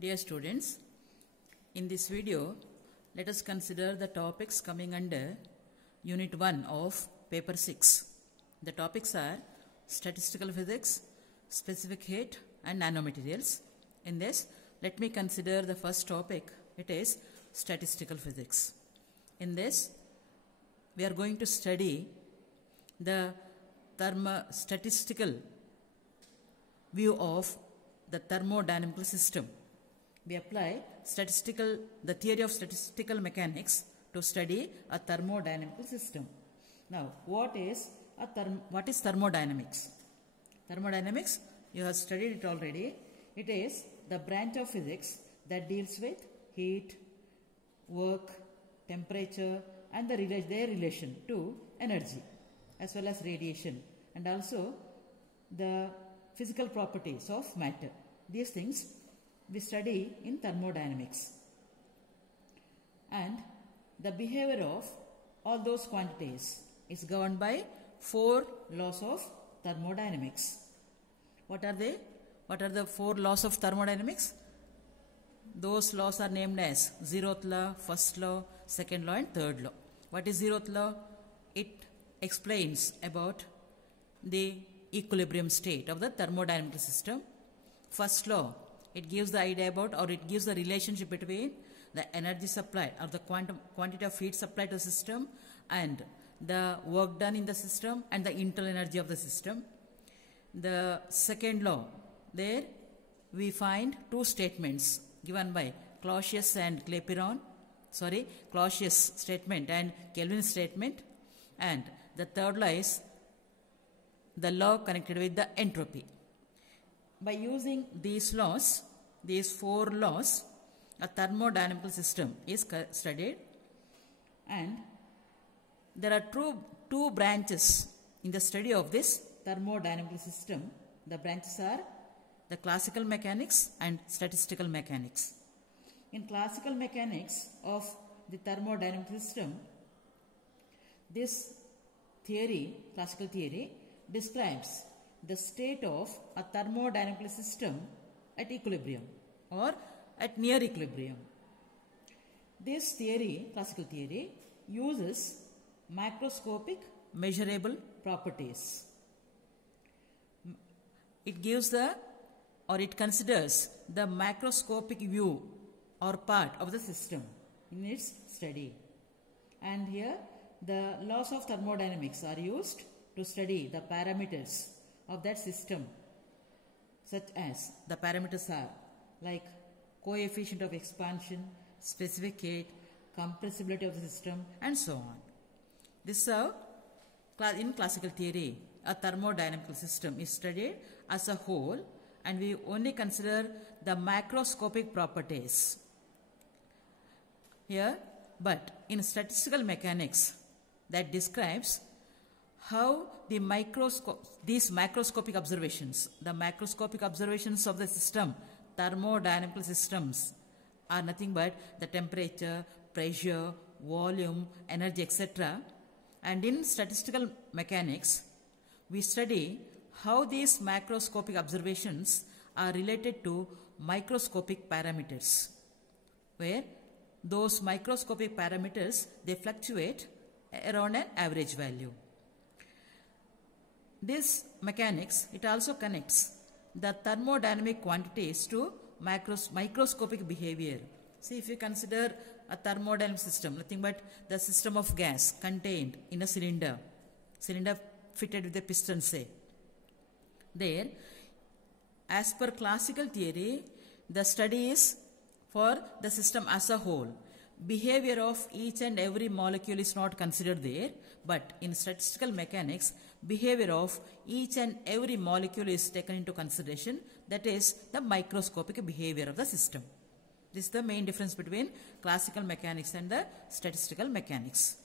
Dear students, in this video, let us consider the topics coming under Unit 1 of Paper 6. The topics are Statistical Physics, Specific Heat and Nanomaterials. In this, let me consider the first topic. It is Statistical Physics. In this, we are going to study the statistical view of the thermodynamical system. We apply the theory of statistical mechanics to study a thermodynamical system. Now, what is thermodynamics? Thermodynamics, you have studied it already. It is the branch of physics that deals with heat, work, temperature and their relation to energy as well as radiation, and also the physical properties of matter. These things we study in thermodynamics. And the behavior of all those quantities is governed by 4 laws of thermodynamics. What are they? What are the 4 laws of thermodynamics? Those laws are named as zeroth law, first law, second law and third law. What is zeroth law? It explains about the equilibrium state of the thermodynamical system. First law, it gives the idea about, or it gives the relationship between the energy supply or the quantity of heat supplied to the system and the work done in the system and the internal energy of the system. The second law, there we find 2 statements given by Clausius and Clapeyron. Clausius statement and Kelvin's statement. And the third law is the law connected with the entropy. By using these laws, these 4 laws, a thermodynamical system is studied, and there are two branches in the study of this thermodynamical system. The branches are the classical mechanics and statistical mechanics. In classical mechanics of the thermodynamic system, this theory, classical theory, describes the state of a thermodynamical system at equilibrium or at near equilibrium. This theory, classical theory, uses macroscopic measurable properties. It gives it considers the macroscopic view or part of the system in its study. And here the laws of thermodynamics are used to study the parameters of that system, such as the parameters are like coefficient of expansion, specific heat, compressibility of the system and so on. This is how in classical theory a thermodynamical system is studied as a whole, and we only consider the macroscopic properties here. But in statistical mechanics, that describes how these macroscopic observations, the macroscopic observations of the system, thermodynamical systems, are nothing but the temperature, pressure, volume, energy, etc. And in statistical mechanics, we study how these macroscopic observations are related to microscopic parameters, where those microscopic parameters, they fluctuate around an average value. This mechanics, it also connects the thermodynamic quantities to microscopic behavior. See, if you consider a thermodynamic system, nothing but the system of gas contained in a cylinder fitted with a piston, say. There, as per classical theory, the study is for the system as a whole. Behavior of each and every molecule is not considered there, but in statistical mechanics, behavior of each and every molecule is taken into consideration. That is the microscopic behavior of the system. This is the main difference between classical mechanics and the statistical mechanics.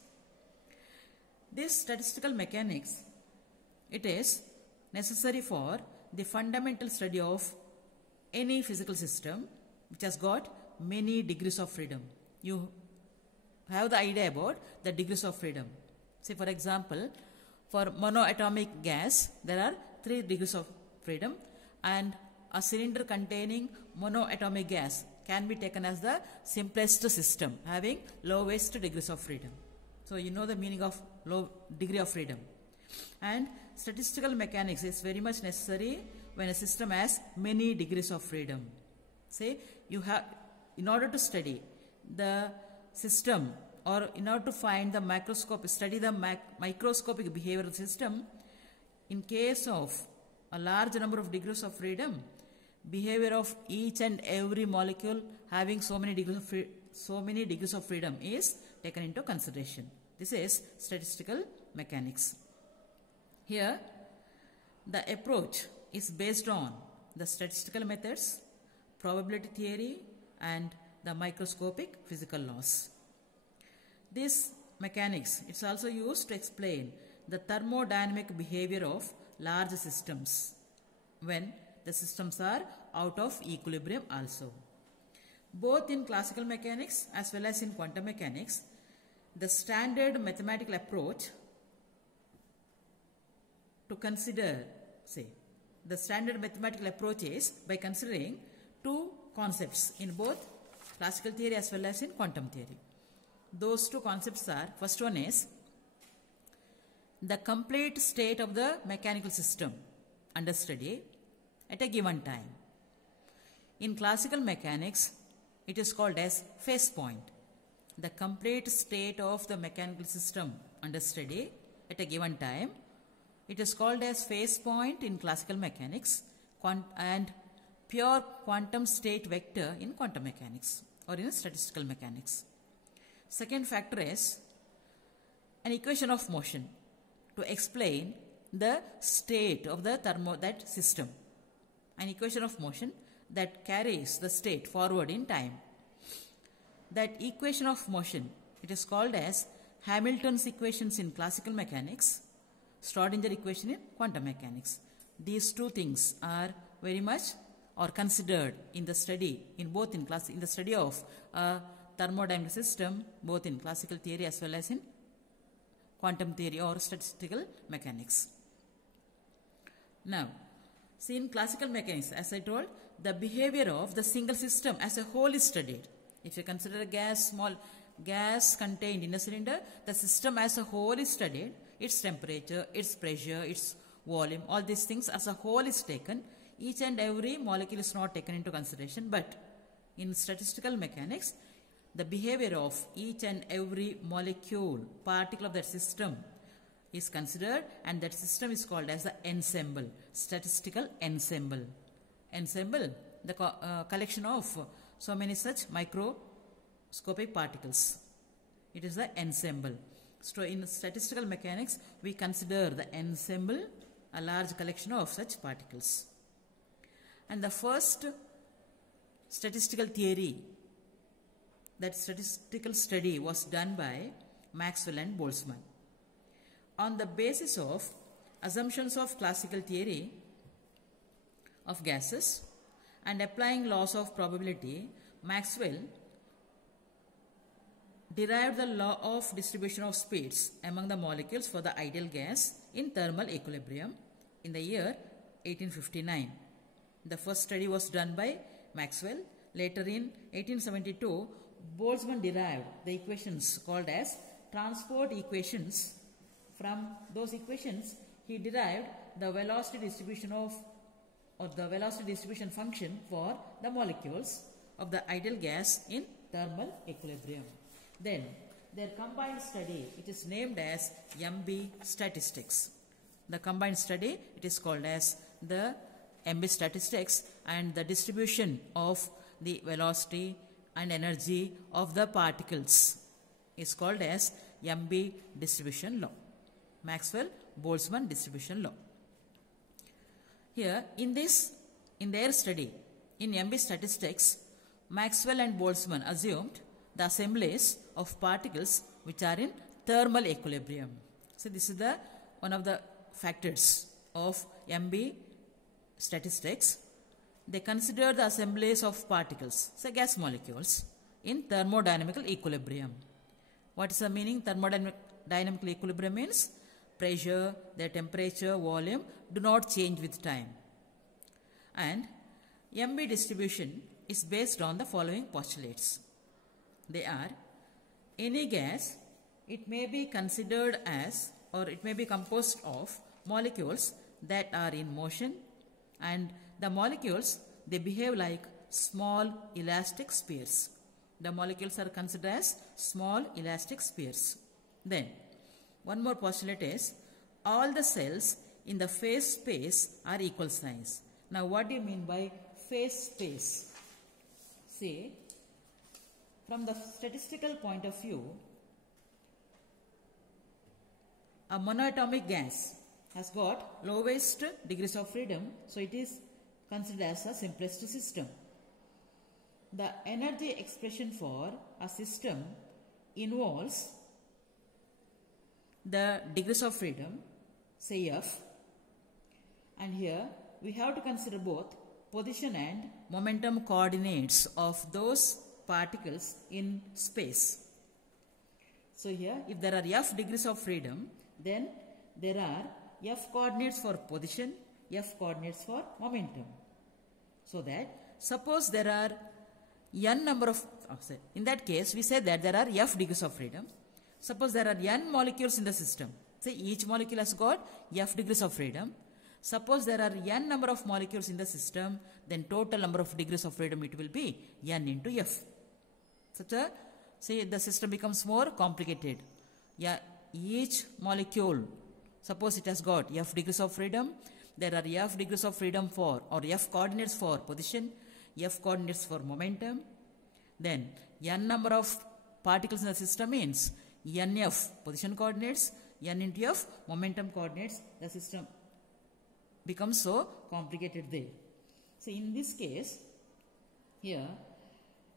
This statistical mechanics, it is necessary for the fundamental study of any physical system which has got many degrees of freedom. You have the idea about the degrees of freedom. Say, for example, for monoatomic gas, there are 3 degrees of freedom, and a cylinder containing monoatomic gas can be taken as the simplest system having lowest degrees of freedom. So you know the meaning of low degree of freedom. And statistical mechanics is very much necessary when a system has many degrees of freedom. Say you have, in order to study the system or in order to find the study the microscopic behavior of the system, in case of a large number of degrees of freedom, behavior of each and every molecule having so many degrees of freedom is taken into consideration. This is statistical mechanics. Here, the approach is based on the statistical methods, probability theory, and the microscopic physical laws. This mechanics is also used to explain the thermodynamic behavior of large systems when the systems are out of equilibrium also. Both in classical mechanics as well as in quantum mechanics, the standard mathematical approach to consider, the standard mathematical approach is by considering two concepts in both classical theory as well as in quantum theory. Those two concepts are, first one is the complete state of the mechanical system under study at a given time. In classical mechanics, it is called as phase point. The complete state of the mechanical system under study at a given time. It is called as phase point in classical mechanics and pure quantum state vector in quantum mechanics or in statistical mechanics. Second factor is an equation of motion to explain the state of that system. An equation of motion that carries the state forward in time. That equation of motion, it is called as Hamilton's equations in classical mechanics, Schrodinger equation in quantum mechanics. These two things are very much or considered in the study in the study of a thermodynamic system, both in classical theory as well as in quantum theory or statistical mechanics. Now, see, in classical mechanics, as I told, the behavior of the single system as a whole is studied. If you consider a small gas contained in a cylinder, the system as a whole is studied. Its temperature, its pressure, its volume, all these things as a whole is taken. Each and every molecule is not taken into consideration, but in statistical mechanics, the behavior of each and every molecule, particle of that system is considered, and that system is called as the ensemble, statistical ensemble. Ensemble, the collection of so many such microscopic particles. It is the ensemble. So in statistical mechanics, we consider the ensemble a large collection of such particles. And the first statistical theory, that statistical study was done by Maxwell and Boltzmann. On the basis of assumptions of classical theory of gases and applying laws of probability, Maxwell derived the law of distribution of speeds among the molecules for the ideal gas in thermal equilibrium in the year 1859. The first study was done by Maxwell. Later in 1872, Boltzmann derived the equations called as transport equations. From those equations, he derived the velocity distribution the velocity distribution function for the molecules of the ideal gas in thermal equilibrium. Then their combined study, it is named as MB statistics. The combined study, it is called as the MB statistics, and the distribution of the velocity and energy of the particles is called as MB distribution law. Maxwell-Boltzmann distribution law. Here in their study in MB statistics, Maxwell and Boltzmann assumed the assemblies of particles which are in thermal equilibrium. So this is one of the factors of MB statistics. They consider the assemblies of particles, say gas molecules, in thermodynamical equilibrium. What is the meaning? Thermodynamical equilibrium means pressure, their temperature, volume do not change with time. And MB distribution is based on the following postulates. They are: any gas, it may be considered as, or it may be composed of molecules that are in motion, and the molecules, they behave like small elastic spheres. The molecules are considered as small elastic spheres. Then one more postulate is all the cells in the phase space are equal size. Now what do you mean by phase space? See, from the statistical point of view, a monoatomic gas has got lowest degrees of freedom, so it is considered as a simplest system. The energy expression for a system involves the degrees of freedom, say F, and here we have to consider both position and momentum coordinates of those particles in space. So here, if there are F degrees of freedom, then there are F coordinates for position, F coordinates for momentum. So that suppose there are n number of, in that case we say that there are F degrees of freedom. Suppose there are n molecules in the system. Say each molecule has got F degrees of freedom. Suppose there are n number of molecules in the system, then total number of degrees of freedom it will be n into F. Such a, say the system becomes more complicated. Yeah, each molecule, suppose it has got F degrees of freedom, there are F degrees of freedom for, or F coordinates for position, F coordinates for momentum. Then n number of particles in the system means nf position coordinates, n into f momentum coordinates. The system becomes so complicated there. So in this case, here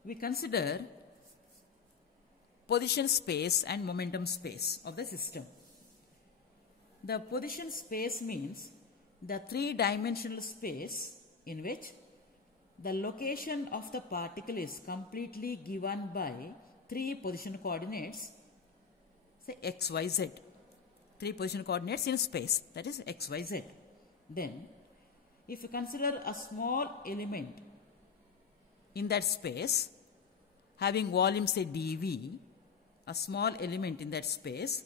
we consider position space and momentum space of the system. The position space means the three-dimensional space in which the location of the particle is completely given by three position coordinates, say x, y, z. Three position coordinates in space, that is x, y, z. Then, if you consider a small element in that space having volume say dV, a small element in that space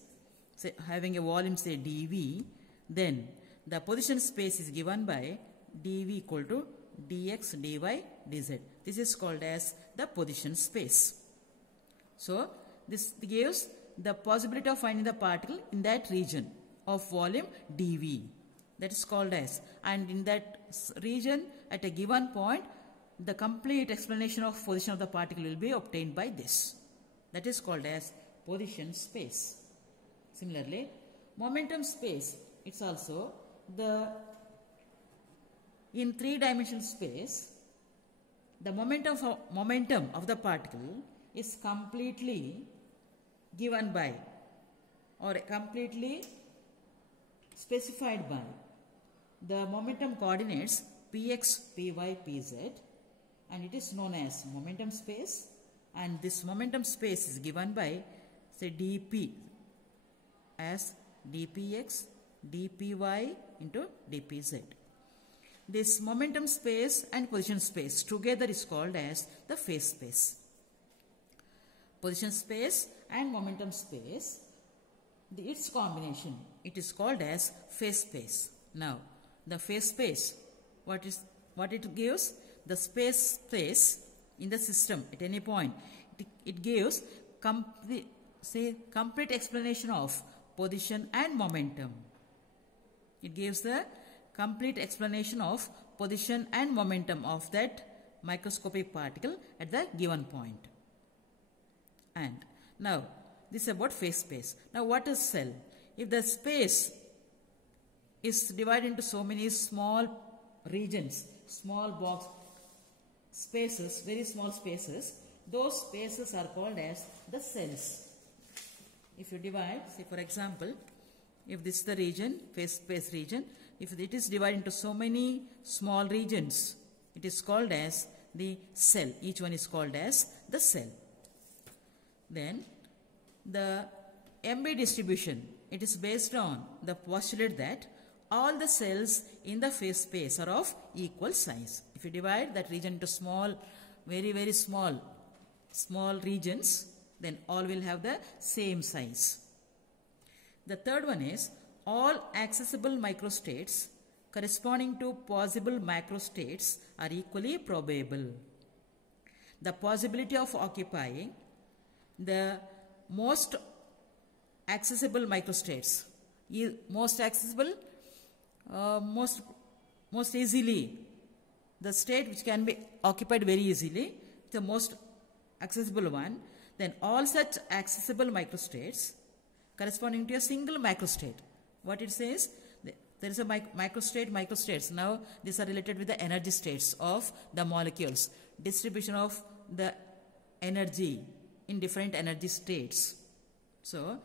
say having a volume say dV, then the position space is given by dV equal to dx, dy, dz. This is called as the position space. So this gives the possibility of finding the particle in that region of volume dV. That is called as, and in that region at a given point, the complete explanation of position of the particle will be obtained by this. That is called as position space. Similarly, momentum space, it's also the, in three-dimensional space, the momentum of the particle is completely given by, or completely specified by the momentum coordinates px, py, pz, and it is known as momentum space, and this momentum space is given by say dp as dpx, dpy into dpz. This momentum space and position space together is called as the phase space. Position space and momentum space, its combination, it is called as phase space. Now, the phase space, what it gives? The space in the system at any point, it gives complete explanation of position and momentum. It gives the complete explanation of position and momentum of that microscopic particle at the given point. And now, this is about phase space. Now, what is cell? If the space is divided into so many small regions, small box spaces, very small spaces, those spaces are called as the cells. If you divide, say for example, if this is the region, phase space region, if it is divided into so many small regions, it is called as the cell. Each one is called as the cell. Then the MB distribution, it is based on the postulate that all the cells in the phase space are of equal size. If If you divide that region into small, very, very small regions, then all will have the same size. The third one is all accessible microstates corresponding to possible macrostates are equally probable. The possibility of occupying the most accessible microstates, most accessible, most easily, the state which can be occupied very easily, the most accessible one, then all such accessible microstates corresponding to a single macrostate. What it says, there is a microstates. Now these are related with the energy states of the molecules, distribution of the energy in different energy states. So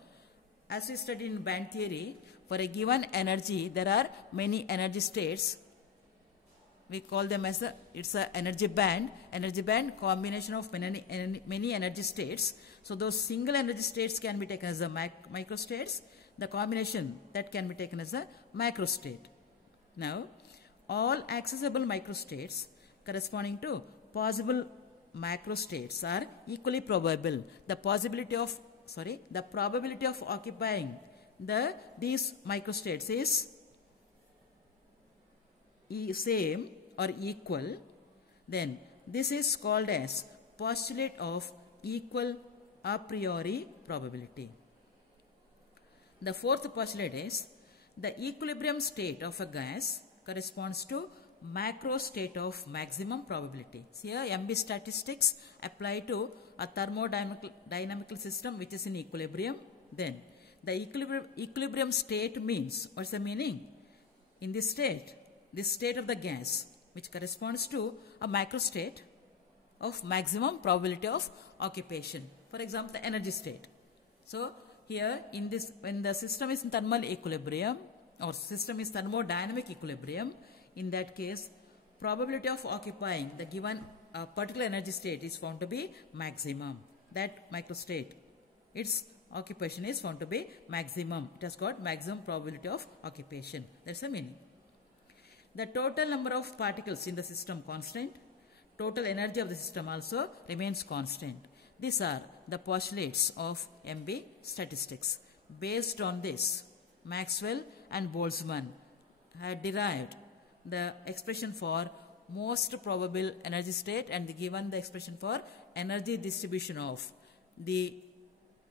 as we studied in band theory, for a given energy there are many energy states. We call them as it's a energy band combination of many energy states. So those single energy states can be taken as the microstates. The combination that can be taken as a macrostate. Now, all accessible microstates corresponding to possible macrostates are equally probable. The probability of occupying these microstates is same or equal. Then this is called as postulate of equal a priori probability. The fourth postulate is the equilibrium state of a gas corresponds to macro state of maximum probability. So here MB statistics apply to a thermodynamical system which is in equilibrium. Then the equilibrium state means, what's the meaning? In this state of the gas which corresponds to a macro state of maximum probability of occupation. For example, the energy state. So here in this, when the system is in thermal equilibrium or system is thermodynamic equilibrium, in that case probability of occupying the given particular energy state is found to be maximum. That microstate, its occupation is found to be maximum. It has got maximum probability of occupation. That's the meaning. The total number of particles in the system constant. Total energy of the system also remains constant. These are the postulates of MB statistics. Based on this, Maxwell and Boltzmann had derived the expression for most probable energy state and given the expression for energy distribution of the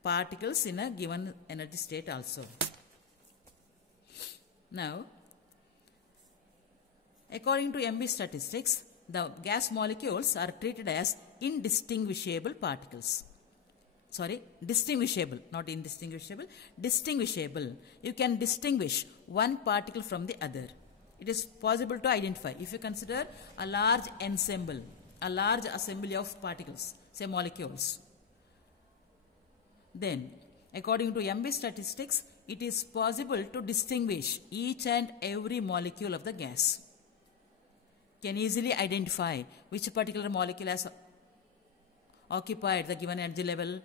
particles in a given energy state also. Now, according to MB statistics, the gas molecules are treated as indistinguishable particles. Sorry, distinguishable, not indistinguishable, distinguishable. You can distinguish one particle from the other. It is possible to identify. If you consider a large ensemble, a large assembly of particles, say molecules, then according to MB statistics, it is possible to distinguish each and every molecule of the gas. Can easily identify which particular molecule has occupied the given energy level,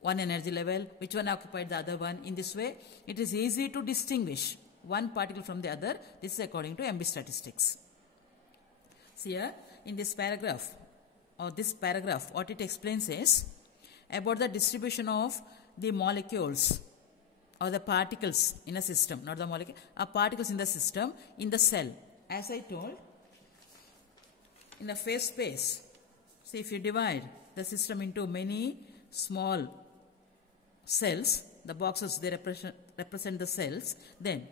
one energy level, which one occupied the other one. In this way, it is easy to distinguish one particle from the other. This is according to MB statistics. So here in this paragraph, what it explains is about the distribution of the molecules or the particles in a system, not the molecule, particles in the system in the cell. As I told, in the phase space, see, if you divide the system into many small cells, the boxes, they represent the cells, then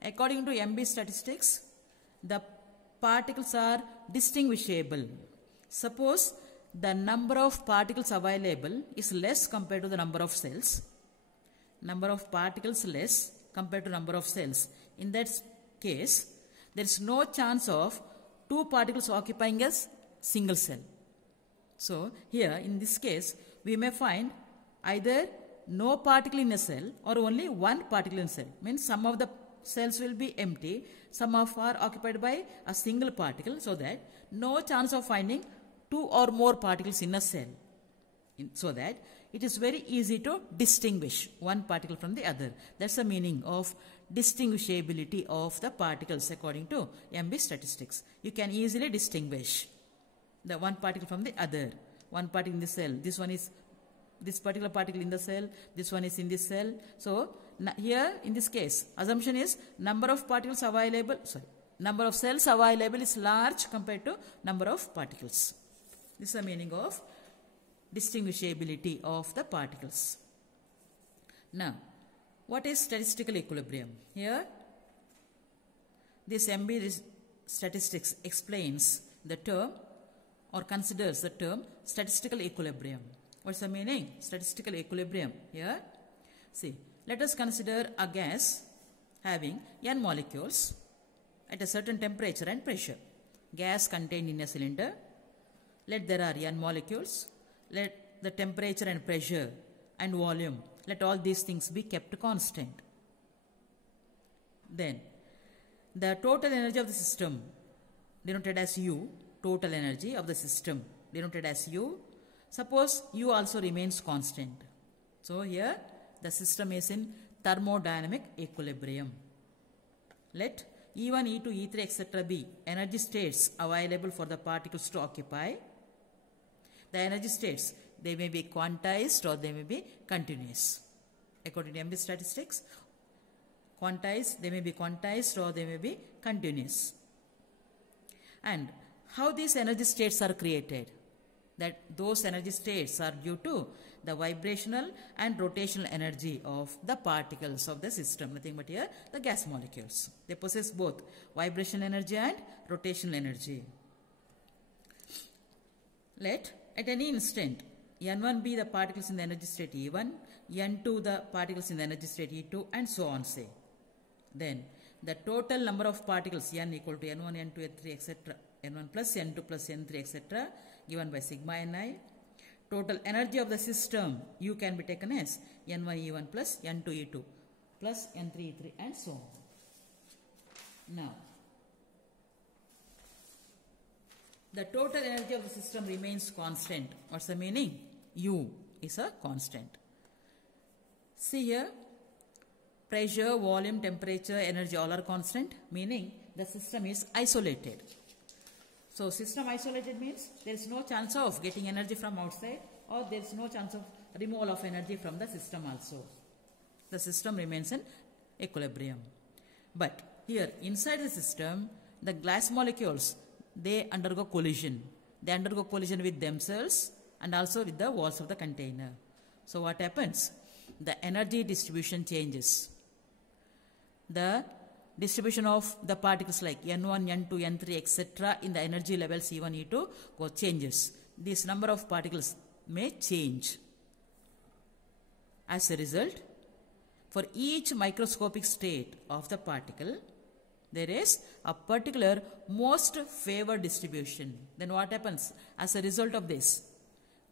according to MB statistics, the particles are distinguishable. Suppose the number of particles available is less compared to the number of cells. Number of particles less compared to number of cells. In that case, there is no chance of two particles occupying a single cell. So here in this case, we may find either no particle in a cell or only one particle in a cell. Means some of the cells will be empty, some are occupied by a single particle, so that no chance of finding two or more particles in a cell. So that it is very easy to distinguish one particle from the other. That's the meaning of distinguishability of the particles according to MB statistics. You can easily distinguish the one particle from the other. One particle in the cell, this one is this particular particle in the cell, this one is in this cell. So here in this case, assumption is number of particles available, number of cells available is large compared to number of particles. This is the meaning of distinguishability of the particles. Now, what is statistical equilibrium? Here, this MB statistics explains the term or considers the term statistical equilibrium. What's the meaning? Statistical equilibrium. Here, see, let us consider a gas having n molecules at a certain temperature and pressure. Gas contained in a cylinder. Let there are n molecules. Let the temperature and pressure and volume, let all these things be kept constant. Then, the total energy of the system denoted as U, total energy of the system denoted as U. Suppose U also remains constant. So, here the system is in thermodynamic equilibrium. Let E1, E2, E3, etc. be energy states available for the particles to occupy. The energy states, they may be quantized or they may be continuous. According to MB statistics, quantized, they may be quantized or they may be continuous. And how these energy states are created? That those energy states are due to the vibrational and rotational energy of the particles of the system. Nothing but here the gas molecules. They possess both vibrational energy and rotational energy. Let at any instant N1 be the particles in the energy state E1, N2 the particles in the energy state E2, and so on, say. Then the total number of particles N equal to N1, N2, N3, etc. N1 plus N2 plus N3, etc. given by sigma Ni. Total energy of the system U can be taken as N1 E1 plus N2 E2 plus N3 E3 and so on. Now, the total energy of the system remains constant. What's the meaning? U is a constant. See here, pressure, volume, temperature, energy all are constant, meaning the system is isolated. So, system isolated means there is no chance of getting energy from outside or there is no chance of removal of energy from the system also. The system remains in equilibrium. But here inside the system, the glass molecules, they undergo collision. They undergo collision with themselves and also with the walls of the container. So what happens? The energy distribution changes. The distribution of the particles like N1, N2, N3, etc. in the energy levels E1, E2 changes. This number of particles may change. As a result, for each microscopic state of the particle, there is a particular most favored distribution. Then what happens? As a result of this,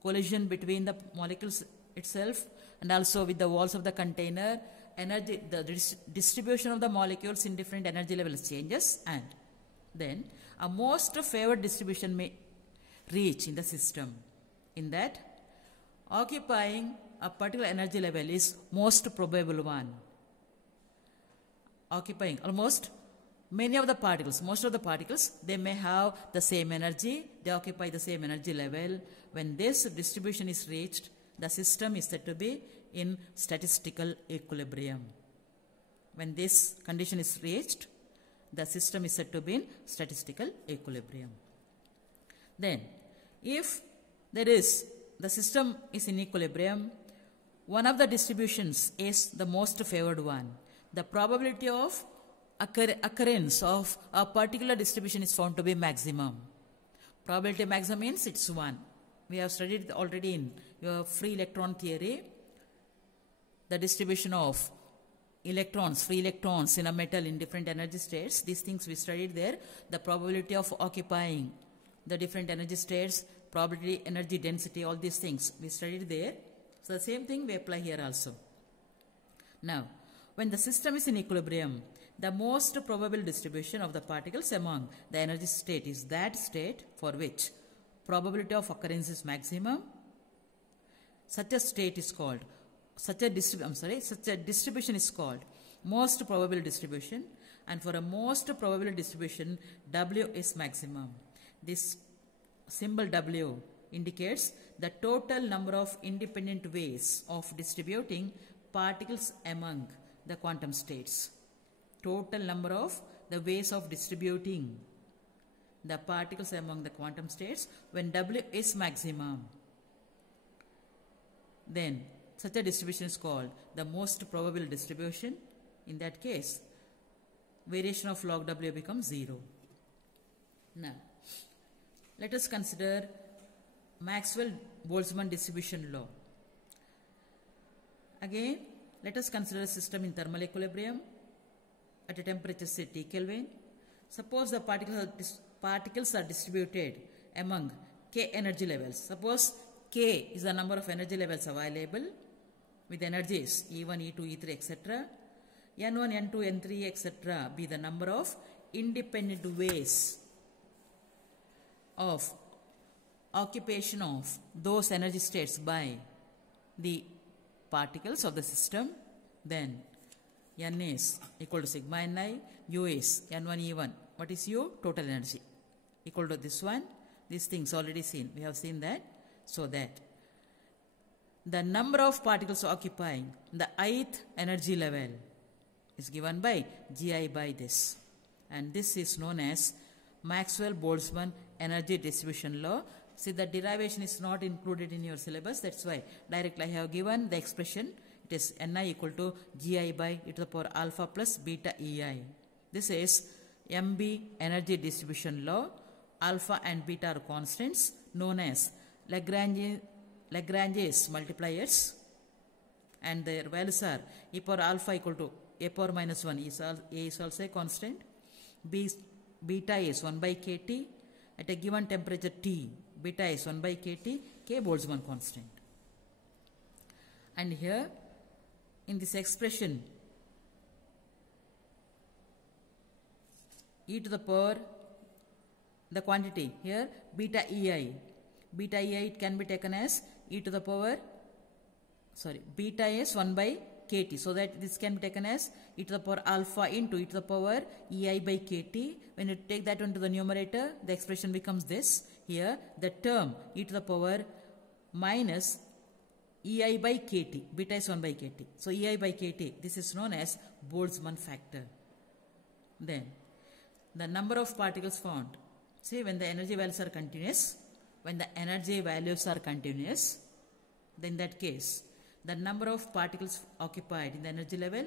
collision between the molecules itself and also with the walls of the container, energy, the distribution of the molecules in different energy levels changes, and then a most favored distribution may reach in the system. In that, occupying a particular energy level is most probable one. Occupying almost many of the particles, most of the particles, they may have the same energy, they occupy the same energy level. When this distribution is reached, the system is said to be in statistical equilibrium. When this condition is reached, the system is said to be in statistical equilibrium. Then, if the system is in equilibrium, one of the distributions is the most favored one. The probability of occurrence of a particular distribution is found to be maximum. Probability maximum means it's 1. We have studied already in your free electron theory. The distribution of electrons, free electrons in a metal in different energy states. These things we studied there. The probability of occupying the different energy states, probability, energy density, all these things we studied there. So the same thing we apply here also. Now, when the system is in equilibrium, the most probable distribution of the particles among the energy state is that state for which probability of occurrence is maximum. Such a state is called, such a distribution is called most probable distribution, and for a most probable distribution, W is maximum. This symbol W indicates the total number of independent ways of distributing particles among the quantum states. Total number of the ways of distributing the particles among the quantum states when W is maximum. Then such a distribution is called the most probable distribution. In that case, variation of log W becomes 0. Now, let us consider Maxwell-Boltzmann distribution law. Again, let us consider a system in thermal equilibrium at a temperature say T Kelvin. Suppose the particles are distributed among K energy levels. Suppose K is the number of energy levels available with energies E1, E2, E3, etc. N1, N2, N3, etc. be the number of independent ways of occupation of those energy states by the particles of the system. Then N is equal to sigma Ni, U is N1 E1. What is U? Total energy. Equal to this one. These things already seen. We have seen that. So that the number of particles occupying the ith energy level is given by Gi by this. And this is known as Maxwell-Boltzmann energy distribution law. See, the derivation is not included in your syllabus. That's why directly I have given the expression. It is Ni equal to Gi by e to the power alpha plus beta Ei. This is MB energy distribution law. Alpha and beta are constants known as Lagrange's multipliers, and their values are e power alpha equal to a power minus 1 A is also a constant, beta is 1 by kT at a given temperature T, beta is 1 by kT, K Boltzmann constant. And here in this expression e to the power the quantity here beta Ei, it can be taken as e to the power beta is 1 by kT, so that this can be taken as e to the power alpha into e to the power Ei by kT. When you take that one to the numerator, the expression becomes this. Here the term e to the power minus Ei by kT, beta is 1 by kT, so Ei by kT, this is known as Boltzmann factor. Then the number of particles found, see, when the energy values are continuous, then in that case the number of particles occupied in the energy level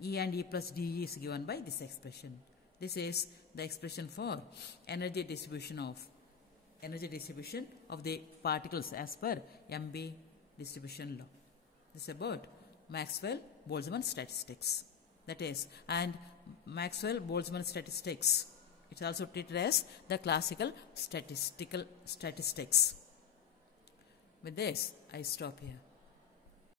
E and E plus dE is given by this expression. This is the expression for energy distribution of the particles as per MB distribution law. This is about Maxwell-Boltzmann statistics. That is, and Maxwell-Boltzmann statistics, it's also treated as the classical statistics. With this, I stop here.